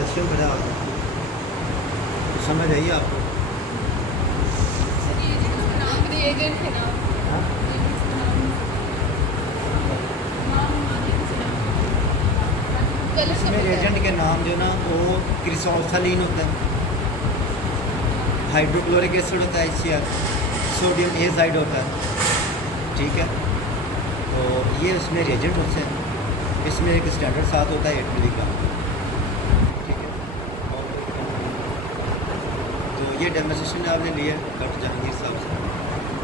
Calcium भरा होगा, समझ आइए आपको। इसमें एजेंट के नाम जो ना वो क्रिसोल्थलीन होता है, हाइड्रोक्लोरिक एसिड होता है HCl, सोडियम एजाइड होता है, ठीक है। तो ये उसमें रिएजेंट होते हैं। इसमें एक स्टैंडर्ड साथ होता है 8 मिली का, ठीक है। तो ये डेमोस्ट्रेशन आपने लिया डॉक्टर जहांगीर साहब से।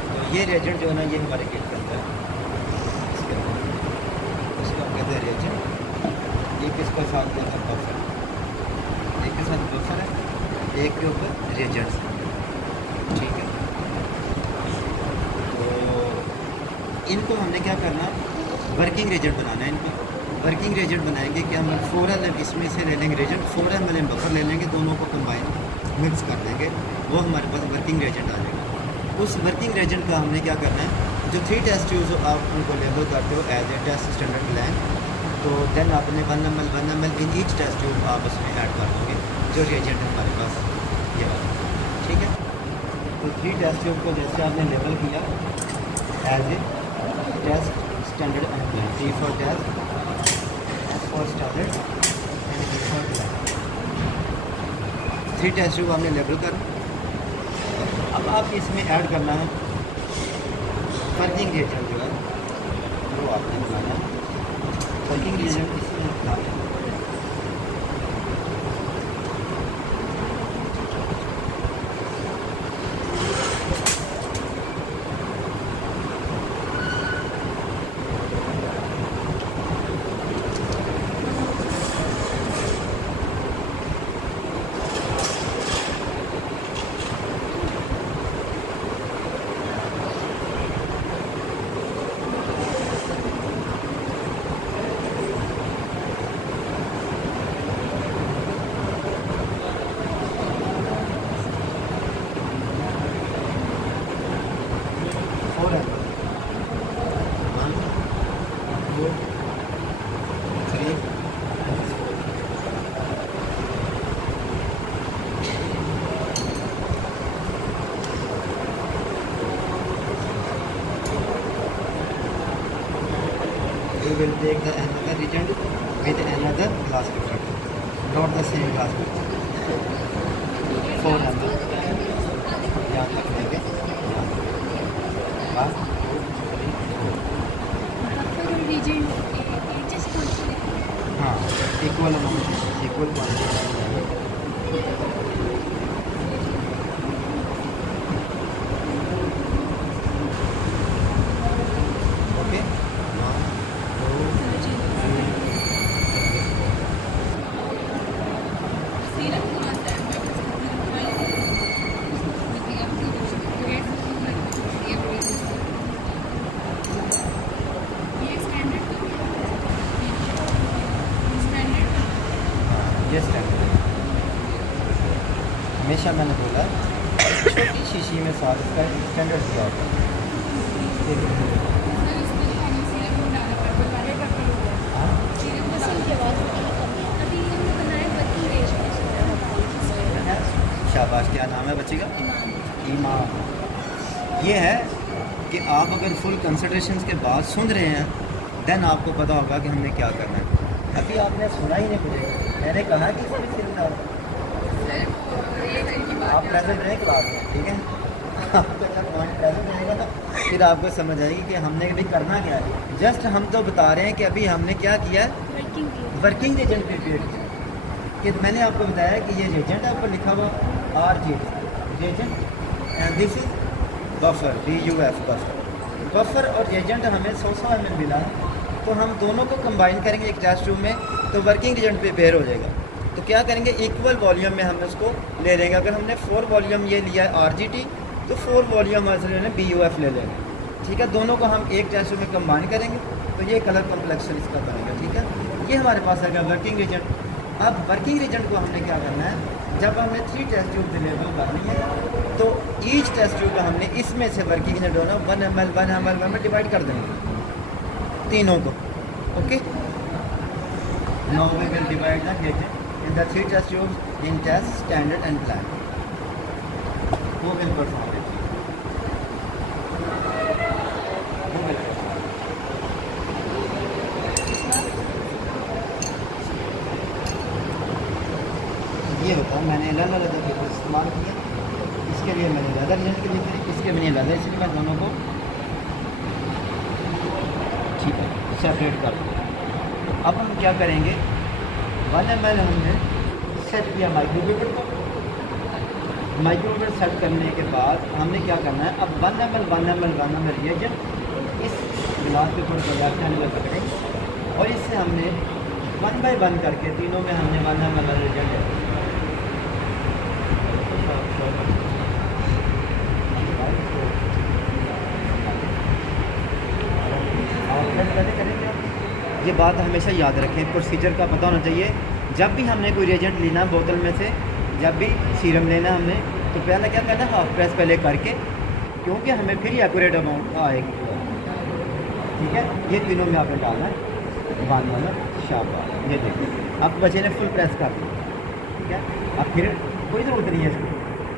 तो ये रिएजेंट जो है ना ये हमारे किट के अंदर है, इसको हम कहते हैं रिएजेंट। एक इसके साथ जो है बफर, एक के साथ बफर है, एक के ऊपर रिएजेंट्स, ठीक है। तो इनको हमने क्या करना, वर्किंग रिएजेंट बनाना है। इनको वर्किंग रिएजेंट बनाएंगे कि हम 4 ml इसमें से ले लेंगे रिएजेंट, 4 ml बफर ले लेंगे, दोनों को कंबाइन मिक्स कर देंगे, वो हमारे पास वर्किंग रिएजेंट आ जाएगा। उस वर्किंग रिएजेंट का हमने क्या करना है, जो 3 टेस्ट ट्यूब्स आप उनको लेबल करते हो as a test standard blank, तो देन आपने 1 ml in each test tube आप उसमें ऐड कर दोगे जो रिएजेंट है हमारे पास ये वाला, ठीक है। तो 3 टेस्ट ट्यूब को जैसे आपने लेबल किया as a test standard blank, T for test, S for standard and E for blank. 3 test tube आपने लेबल कर। अब आप इसमें ऐड करना है वर्किंग रिएजेंट जो है वो आपने बनाना है। वर्किंग रिएजेंट इसमें डालें, will take the another reagent with another glass pipette, not the same glass pipette. 4 ml यहाँ तक लेंगे, हाँ इक्वल अमाउंट, इक्वल क्वान्टिटी। हमेशा मैंने बोला छोटी शीशी में साथ इसका स्टैंडर्ड क्या होता है। शाबाश, क्या नाम है बच्ची का? ईमान। ये है कि आप अगर फुल कंसंट्रेशन के बाद सुन रहे हैं देन आपको पता होगा कि हमने क्या करना है। अभी आपने सुना ही नहीं मुझे, मैंने कहा कि आप प्रेजेंट रहें क्लास में, ठीक है। आपको जब पॉइंट प्रेजेंट रहेगा ना फिर आपको समझ आएगी कि हमने अभी करना क्या है। जस्ट हम तो बता रहे हैं कि अभी हमने क्या किया है, वर्किंग रिएजेंट प्रिपेयर किया। कि मैंने आपको बताया कि ये रिएजेंट आपको लिखा हुआ RG reagent and this is buffer, BUF buffer और रिएजेंट हमें 100 ml मिला है, तो हम दोनों को कंबाइन करेंगे एक टेस्ट ट्यूब में, तो वर्किंग रिएजेंट प्रिपेयर हो जाएगा। तो क्या करेंगे, इक्वल वॉल्यूम में हम उसको ले लेंगे। अगर हमने 4 वॉल्यूम ये लिया है RGT, तो 4 वॉल्यूम हमारे BUF ले लेंगे, ठीक है। दोनों को हम एक टेस्ट ट्यूब में कंबाइन करेंगे तो ये कलर कॉम्प्लेक्शन इसका बनेगा, ठीक है। ये हमारे पास आ गया वर्किंग रिएजेंट। अब वर्किंग रिएजेंट को हमने क्या करना है, जब हमने 3 टेस्ट ट्यूब अवेलेबल करनी है तो ईच टेस्ट ट्यूब का हमने इसमें से वर्किंग रिएजेंट होना 1 ml में डिवाइड कर देंगे तीनों को, okay. Now we will divide the reagent in the 3 test tubes in test standard and blank who will perform it? Who will perform? ये होता है, मैंने अलग अलग पेपर इस्तेमाल किए, इसके लिए मैंने लेदर यूज के लिए करी, इसके मैंने लेदर, इसलिए मैं दोनों को ठीक है सेपरेट कर दूँ। अब हम क्या करेंगे, 1 ml हमने सेट किया माइक्रोमीटर को। माइक्रोमीटर सेट करने के बाद हमने क्या करना है, अब 1 ml रिएजेंट इस गिलास पेपर को लेफ्ट हैंड में पकड़ेंगे और इससे हमने 1 by 1 करके तीनों में हमने 1 ml रिएजेंट करेंगे। ये बात हमेशा याद रखें, प्रोसीजर का पता होना चाहिए। जब भी हमने कोई रिएजेंट लेना है बोतल में से, जब भी सीरम लेना हमने, तो पहले क्या करना है, हाफ प्रेस पहले करके, क्योंकि हमें फिर एक्यूरेट अमाउंट आएगी। ठीक है, ये तीनों में आपने डालना है 1 ml शाबाश। ये देखिए अब बच्चे ने फुल प्रेस कर दिया। ठीक है, अब फिर कोई ज़रूरत नहीं है इसको,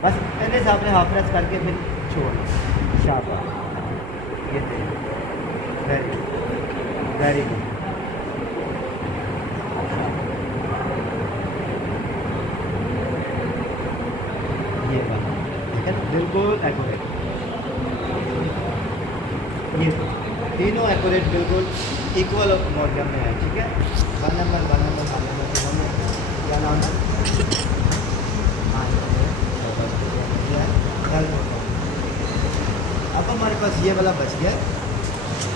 बस पहले से आपने हाफ प्रेस करके फिर छोड़ शाबाश। ये देखिए वेरी गुड। ये वाला ठीक है, बिल्कुल एक्यूरेट। ये तीनों एक्यूरेट बिल्कुल इक्वल वॉल्यूम में है। ठीक है, 1 ml क्या नाम है, अब हमारे पास ये वाला बच गया।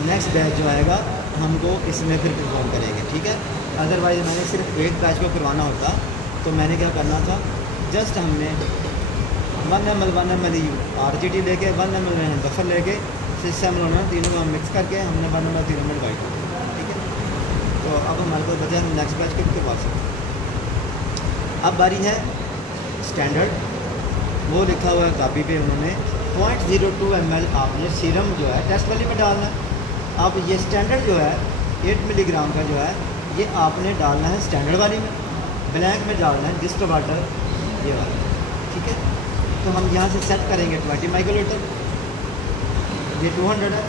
नेक्स्ट बैच जो आएगा हमको इसमें फिर परफॉर्म करेंगे। ठीक है, अदरवाइज़ मैंने सिर्फ एक बैच को करवाना होता तो मैंने क्या करना था, जस्ट हमने 1 ml RGT लेके 1 ml बफर लेके सिस्टम होना, तीनों को मिक्स करके हमने 1 ml 3 ml वाइट। ठीक है, तो अब हमारे पास बचा हम नेक्स्ट बैच को करवा सकते। अब बारी है स्टैंडर्ड, वो लिखा हुआ है कापी पे उन्होंने 0.02 ml आपने सीरम जो है टेस्ट वाली में डालना है। अब ये स्टैंडर्ड जो है 8 मिलीग्राम का जो है ये आपने डालना है स्टैंडर्ड वाली में, ब्लैक में डालना है डिस्ट वाटर ये वाला। ठीक है, तो हम यहाँ से सेट करेंगे 20 माइक्रोलीटर, ये 200 है,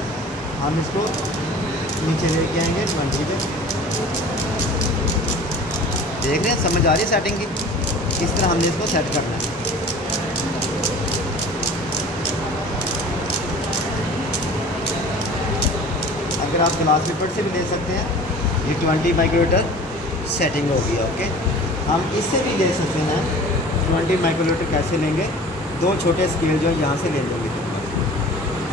हम इसको नीचे लेके आएंगे 20 पे। देख रहे हैं, समझ आ रही है सेटिंग की, किस तरह हमने इसको सेट करना है। अगर आप ग्लास पेपर से भी ले सकते हैं, ये 20 माइक्रोलीटर सेटिंग होगी। ओके, हम इससे भी ले सकते हैं। 20 माइक्रोलीटर कैसे लेंगे, 2 छोटे स्केल जो यहाँ से ले लेंगे,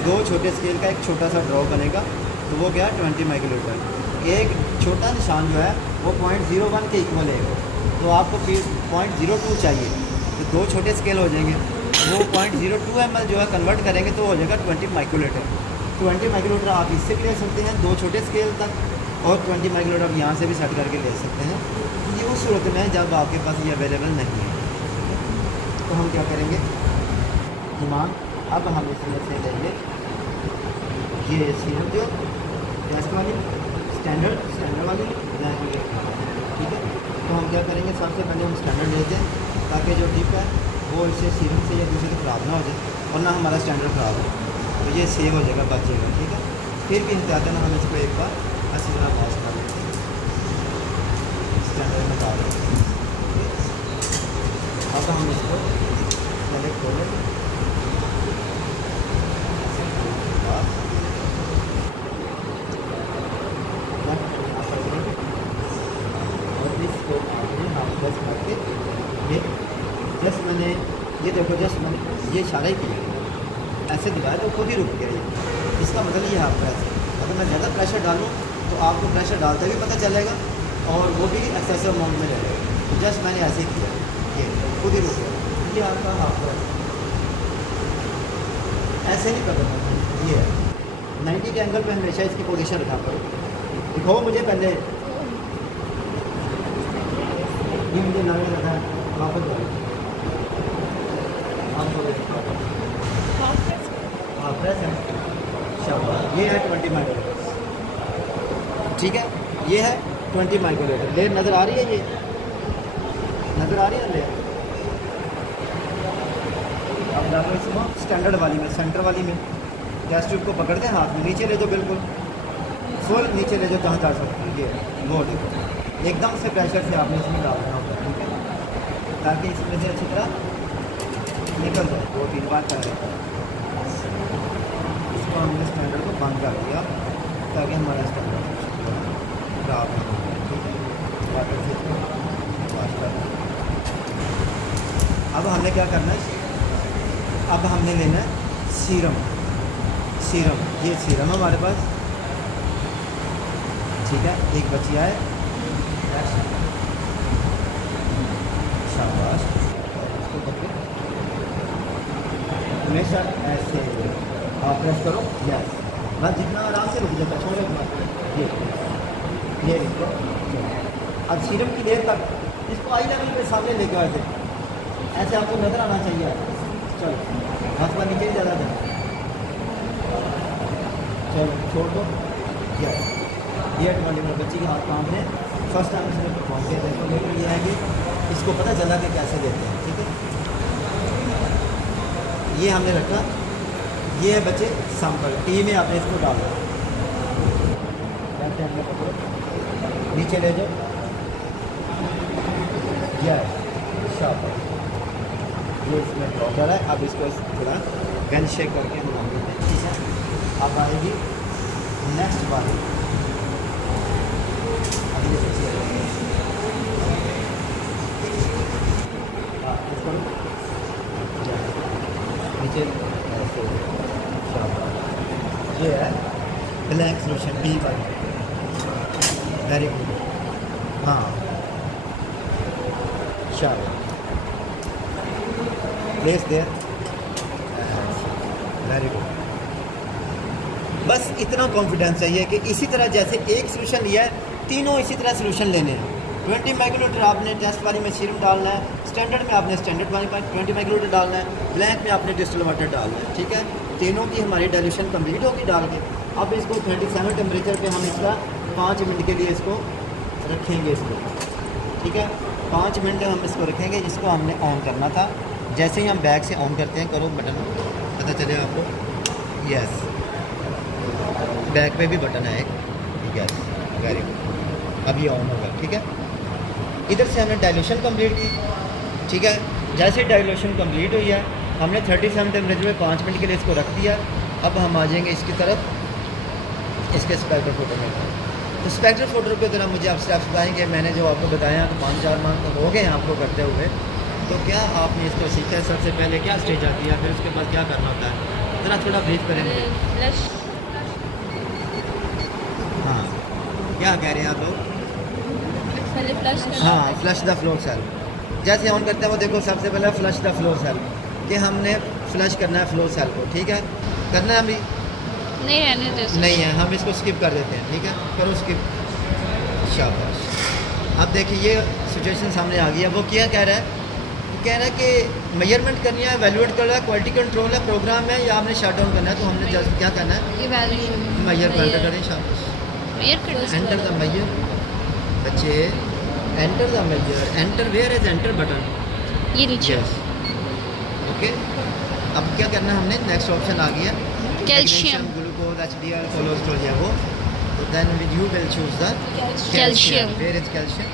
2 छोटे स्केल का एक छोटा सा ड्रॉप बनेगा, तो वो क्या 20 माइक्रोलीटर। एक छोटा निशान जो है वो 0.01 के इक्वल है, तो आपको फिर 0.02 चाहिए, तो 2 छोटे स्केल हो जाएंगे, वो 0.02 ml जो है कन्वर्ट करेंगे तो हो जाएगा 20 माइक्रोलीटर। 20 माइक्रोलीटर आप इससे भी ले सकते हैं 2 छोटे स्केल तक, और 20 माइक्रोलीटर आप यहाँ से भी सेट करके ले सकते हैं। ये उस सूरत में है जब आपके पास ये अवेलेबल नहीं है। तो हम क्या करेंगे, दिमाग अब हम इसमें से लेंगे ये सीरम जो टेस्ट वाली स्टैंडर्ड वाली ब्लैक वाली। ठीक है, तो हम क्या करेंगे, सबसे पहले हम स्टैंडर्ड लेते हैं ताकि जो टिप है वो इससे सीरम से या दूसरे से ख़राब ना हो जाए, और ना हमारा स्टैंडर्ड ख़राब हो, तो ये सेव हो जाएगा, बचेगा। ठीक है, फिर भी एहतियातन हम इसको एक बार अच्छी तरह वॉश कर लेते हैं, स्टैंडर्ड में डाल दें। अब हम इसको पहले खोलें, और इसको हाफ प्रेस करके ये जस्ट मैंने ये देखो, जस्ट मैंने ये इशारा ही किया, ऐसे दिखाया तो खुद ही रुक गया ये, इसका मतलब ये हाफ प्रेस है। अगर मैं ज़्यादा प्रेशर डालूँ तो आपको प्रेशर डालते भी पता चलेगा और वो भी एक्सेसिव अमाउंट में रहेगा। तो जस्ट मैंने ऐसे ही किया, ये खुद ही रुक गया, ये आपका हाफ प्रेस। ऐसे नहीं करना, ये है 90 के एंगल पे हमेशा इसकी पोजीशन रखा करो। दिखाओ मुझे पहले, ये मुझे लग रहा है वापस जाओ, हाँ प्रेस है शाबाश। ये है 20 माइक्रोलीटर। ठीक है, ये है 20 माइक्रोलीटर। लेयर नज़र आ रही है, ये नज़र आ रही है ले। अब डालो इसको स्टैंडर्ड वाली में, सेंटर वाली में। गैस ट्यूब को पकड़ दें हाथ में, नीचे ले जाओ, बिल्कुल फुल नीचे ले जाओ, जहाँ जा सकते हैं। ये वो देखो, एकदम से प्रेशर से आपने इसमें डालना होता है, ठीक है, ताकि इसमें से अच्छी तरह निकल जाए। 2-3 बार कर रहे हैं। इसको हमने स्टैंडर्ड को बंद कर दिया ताकि हमारा स्टैंडर्ड खराब ना हो, ठीक है। वाटर से वॉश कर दिया। अब हमने क्या करना है, अब हमने लेना है सीरम। सीरम, ये सीरम हमारे पास, ठीक है। एक बची है, शाबाश। इसको पकड़ो, हमेशा ऐसे आप प्रेस करो, यस। बस जितना आराम से रुक जाता, छोड़ो ये इसको। अब सीरम की देर तक इसको आई लेवल पे सामने लेके आए थे, ऐसे आपको नज़र आना चाहिए। चलो हाथ पर नीचे ज़्यादा दें, चलो छोड़ दो, यस। ये 20 बच्ची के हाथ काम में फर्स्ट टाइम इसने परफॉर्म किया। देखो लेकिन ये है कि इसको पता चला कि कैसे देते हैं, ठीक है। ये हमने रखा, ये है बच्चे सैंपल, टी में आपने इसको डाला, हमने पकड़ो, नीचे ले जाओ, यस, शाबाश। ये इसमें ड्रॉप कर रहा है। अब इसको थोड़ा गन शेक करके हम डाल देते हैं, ठीक है। अब आएगी नेक्स्ट बारी, अब ये नीचे ये है ब्लैक सोल्यूशन बी वाली, वेरी गुड। हाँ शाबाश, प्लेस देयर, वेरी गुड। बस इतना कॉन्फिडेंस चाहिए कि इसी तरह जैसे एक सोल्यूशन लिया है, तीनों इसी तरह सोल्यूशन लेने हैं। 20 माइक्रोलीटर आपने टेस्ट वाली में सीरम डालना है, स्टैंडर्ड में आपने स्टैंडर्ड वाली 20 माइक्रोलीटर डालना है, ब्लैक में आपने डिस्टिल वाटर डालना है, ठीक है। तीनों की हमारी डाइल्यूशन कंप्लीट होगी डाल के। अब इसको 37 टेम्परेचर पे हम इसका 5 मिनट के लिए इसको रखेंगे, इसको, ठीक है। 5 मिनट हम इसको रखेंगे। इसको हमने ऑन करना था, जैसे ही हम बैग से ऑन करते हैं, करो बटन, पता चले आपको, यस। बैग पे भी बटन है एक, यस, वेरी गुड। अब ये ऑन होगा, ठीक है। इधर से हमने डाइल्यूशन कंप्लीट की, ठीक है। जैसे डाइल्यूशन कंप्लीट हुई है, हमने 37 टेम्परेचर में 5 मिनट के लिए इसको रख दिया। अब हम आ जाएंगे इसकी तरफ, इसके स्पेक्ट्रल फोटो में। तो स्पेक्ट्रल फोटो की तरह मुझे आप स्टेप्स बताएंगे, मैंने जो आपको बताया तो 5-4 मंथ हो गए हैं आपको करते हुए। तो क्या आपने इसको सीखा है? सबसे पहले क्या स्टेज आती है, फिर उसके बाद क्या करना होता है, ज़रा थोड़ा ब्रीफ करेंगे। हाँ, क्या कह रहे हैं आप लोग? हाँ, फ्लश द फ्लोर सेल। जैसे ऑन करते हैं वो देखो, सबसे पहले फ्लश द फ्लोर सेल, कि हमने फ्लश करना है फ्लोर सेल को, ठीक है। करना है अभी? नहीं है, हम इसको स्किप कर देते हैं, ठीक है। करो स्किप, शाबाश। अब देखिए ये सिचुएशन सामने आ गई है। वो क्या कह रहा है? कह रहा है कि मेजरमेंट करनी है, वैल्यूएट कर रहा है, क्वालिटी कंट्रोल है, प्रोग्राम है, या हमने शट डाउन करना है। तो हमने क्या करना है? मेजर करें, शाबाश। एंटर द मेजर, बच्चे enter the measure, enter where is enter button, ये नीचे, ओके। अब क्या करना है हमने? नेक्स्ट ऑप्शन आ गया, कैल्शियम, ग्लूकोज, HDL, कोलेस्ट्रॉल, या वो। तो then you will choose the calcium, where is calcium,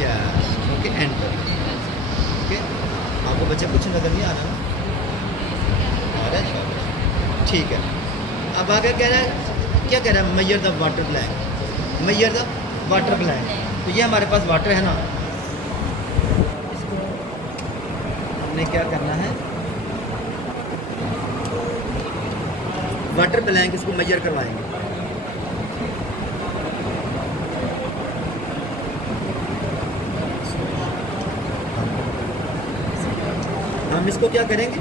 yes, okay, enter, okay. आपको बच्चे कुछ नजर नहीं आ रहा ना? आ रहा है, शाबाश, ठीक है। अब आगे कह रहा है, क्या कह रहा है? Measure the water blank, measure the water blank. तो ये हमारे पास वाटर है ना, इसको हमने क्या करना है? वाटर ब्लैंक इसको मेजर करवाएंगे। हम इसको क्या करेंगे?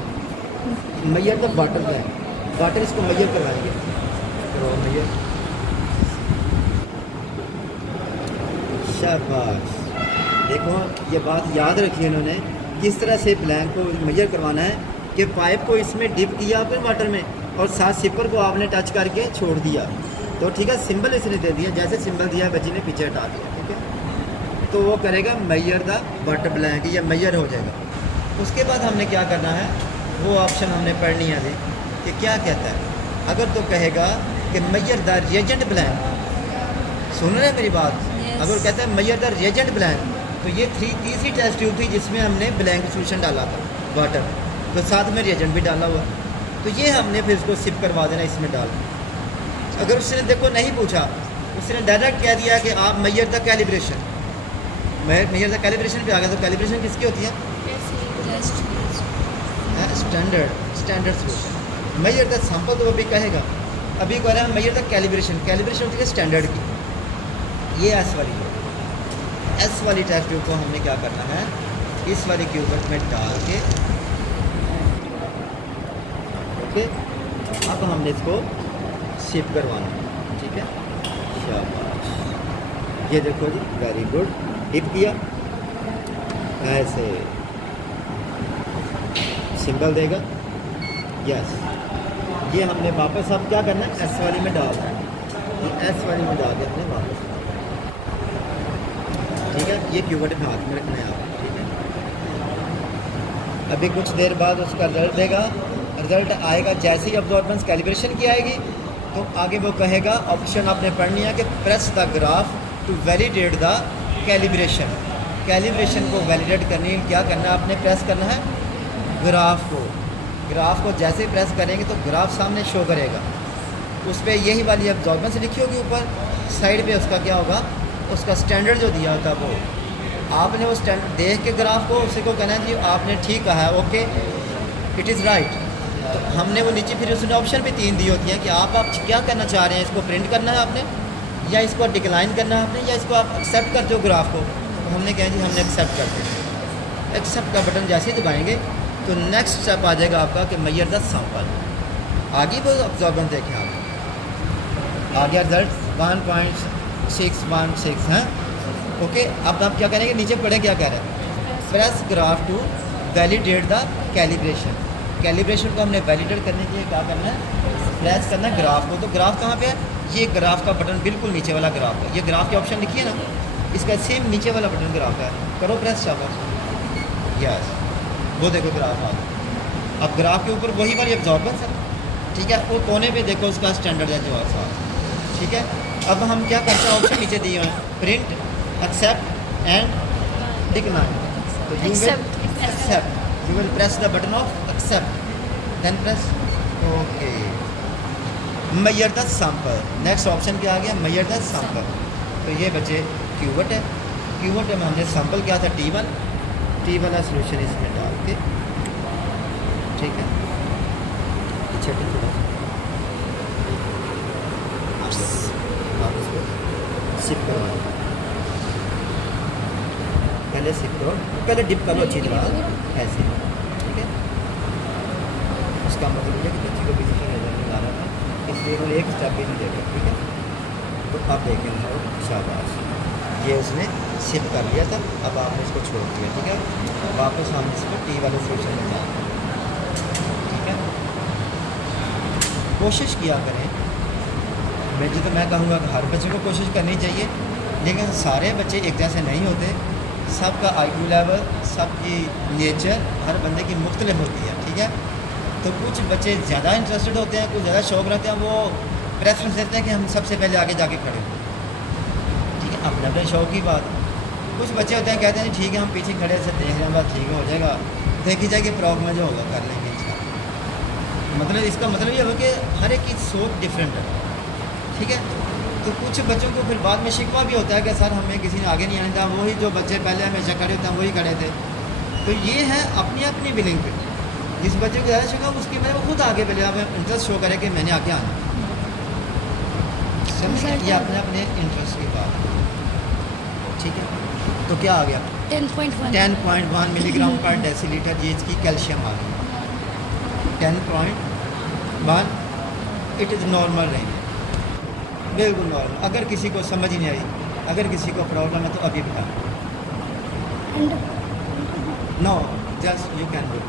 Measure the water blank, water इसको मेजर करवाएंगे। तो मेजर, शाबाश। देखो ये बात याद रखी है इन्होंने, किस तरह से ब्लैंक को मेजर करवाना है कि पाइप को इसमें डिप किया आपने वाटर में, और साथ सिपर को आपने टच करके छोड़ दिया। तो ठीक है, सिंबल इसने दे दिया, जैसे सिंबल दिया बच्ची ने पीछे हटा दिया, ठीक है। तो वो करेगा मेजर द बट ब्लैंक, या मेजर हो जाएगा। उसके बाद हमने क्या करना है, वो ऑप्शन हमने पढ़नी है जी कि क्या कहता है। अगर तो कहेगा कि मेजर द रिएजेंट ब्लैंक, सुन रहे हैं मेरी बात? अगर कहता है मेजर द रिएजेंट ब्लैंक, तो ये तीसरी टेस्ट ट्यूब थी जिसमें हमने ब्लैंक सोल्यूशन डाला था वाटर, तो साथ में रिएजेंट भी डाला हुआ, तो ये हमने फिर उसको सिप करवा देना इसमें डाल। अगर उसने देखो नहीं पूछा, उसने डायरेक्ट कह दिया कि आप measure the calibration, measure the calibration पे आ गया, तो कैलिब्रेशन किसकी होती है? Standard solution. Major the sample तो वो भी कहेगा, अभी कह रहा है मेजर द कैलिब्रेशन, कैलिब्रेशन होती है स्टैंडर्ड की। ये एस वाली है, एस वाली टेस्ट ट्यूब को हमने क्या करना है, इस वाले क्यूबट में डाल के, ओके, अब हमने इसको शिप करवाना है, ठीक है, शाबाश। ये देखो जी, वेरी गुड, हिट किया, ऐसे सिंबल देगा, यस। ये हमने वापस अब क्या करना है, एस वाली में डालना है, ये एस वाली में डाल के हमने वापस, ठीक है। ये क्यूबट में हाथ में रखना है आप, ठीक है। अभी कुछ देर बाद उसका रिजल्ट देगा, रिजल्ट आएगा जैसे ही अब्जॉर्बेंस कैलिब्रेशन की आएगी, तो आगे वो कहेगा, ऑप्शन आपने पढ़नी है कि press the graph to validate the calibration. Calibration को वैलिडेट करने क्या करना है, आपने प्रेस करना है ग्राफ को। ग्राफ को जैसे प्रेस करेंगे तो ग्राफ सामने शो करेगा, उस पर यही वाली अब्जॉर्बेंस लिखी होगी ऊपर, साइड पे उसका क्या होगा, उसका स्टैंडर्ड जो दिया होता है वो आपने वो स्टैंडर्ड देख के ग्राफ को उसी को कहना है जी आपने ठीक कहा है, ओके इट इज़ राइट। तो हमने वो नीचे फिर उसने ऑप्शन भी 3 दी होती हैं कि आप क्या करना चाह रहे हैं, इसको प्रिंट करना है आपने, या इसको डिक्लाइन करना है आपने, या इसको आप एक्सेप्ट करते हो ग्राफ को। तो हमने कहा जी हमने एक्सेप्ट करते हैं। एक्सेप्ट का बटन जैसे ही दबाएंगे तो नेक्स्ट स्टेप आ जाएगा आपका कि मेजर द सैंपल। आगे वो ऑब्जॉर्बेंस देखें आप, आ गया रिजल्ट 1.616 है, ओके। अब आप क्या करेंगे, नीचे पढ़े क्या कह रहे हैं, press graph to validate the calibration. Calibration को हमने वैलिडेट करने के लिए क्या करना है, प्रेस करना है ग्राफ को। तो ग्राफ कहाँ पे है, ये ग्राफ का बटन बिल्कुल नीचे वाला ग्राफ है, ये ग्राफ के ऑप्शन लिखिए ना, इसका सेम नीचे वाला बटन ग्राफ है, करो प्रेस, शाबाश, यस। वो देखो ग्राफ आ गया। अब ग्राफ के ऊपर वही वाली अब्जॉर्बेंस है, ठीक है, वो कोने पे देखो उसका स्टैंडर्ड है जो साथ, ठीक है। अब हम क्या करते हैं, ऑप्शन नीचे दिए हैं, प्रिंट, एक्सेप्ट एंड डिक्लाइन। तो you will accept, you will press the button of accept, then press okay. Measure the sample, next option क्या आ गया, मेजर द सैंपल। तो ये बच्चे क्यूबट है, क्यूबट में हमने सैंपल क्या था, टी वाला सोल्यूशन इसमें डाल के, ठीक है, पीछे थोड़ा आप इसको सिप करवाएं, पहले सिप करो, पहले डिप करो अच्छी तरह ऐसे, ठीक है। उसका मतलब है कि बच्चे को किसी का नजर नहीं आ रहा था, इसलिए वो एक स्टेप भी नहीं देगा, ठीक है। तो आप देखेंगे, शाबाश, ये उसने सिप कर लिया था, अब आपने इसको छोड़ दिया, ठीक है। वापस हम इसको टी वाले सोल्यूशन में जाएंगे, ठीक है। कोशिश किया करें, मैं कहूँगा कि हर बच्चे को कोशिश करनी चाहिए, लेकिन सारे बच्चे एक जैसे नहीं होते, सबका IQ लेवल, सबकी नेचर हर बंदे की मुख्तलिफ होती है, ठीक है। तो कुछ बच्चे ज़्यादा इंटरेस्टेड होते हैं, कुछ ज़्यादा शौक़ रखते हैं, वो प्रेफरेंस देते हैं कि हम सबसे पहले आगे जाके खड़े हों, ठीक है, अपने अपने शौक़ की बात। कुछ बच्चे होते हैं कहते हैं ठीक है हम पीछे खड़े से देख रहे हैं, बात ठीक हो जाएगा, देखी जाएगी प्रॉब्लम में जो होगा कर लेंगे इंशाल्लाह। मतलब इसका मतलब ये होगा कि हर एक की सोच डिफरेंट है, ठीक है। तो कुछ बच्चों को फिर बाद में शिकवा भी होता है कि सर हमें किसी ने आगे नहीं आने दिया, वही जो बच्चे पहले हमेशा खड़े होते हैं वही खड़े थे। तो ये है अपनी अपनी बिलिंग पे, जिस बच्चे को ज़्यादा शिकवा उसकी वजह वो खुद आगे मिले, हमें इंटरेस्ट शो करे कि मैंने आगे आना, समझ ये अपने अपने इंटरेस्ट की बात, ठीक है। तो क्या आ गया 10.1 मिलीग्राम पर डेसीलीटर, ये इसकी कैल्शियम आ गई 10.1, इट इज़ नॉर्मल रेंज, बिल्कुल नॉर्मल। अगर किसी को समझ ही नहीं आई, अगर किसी को प्रॉब्लम है तो अभी बता, know just you can do.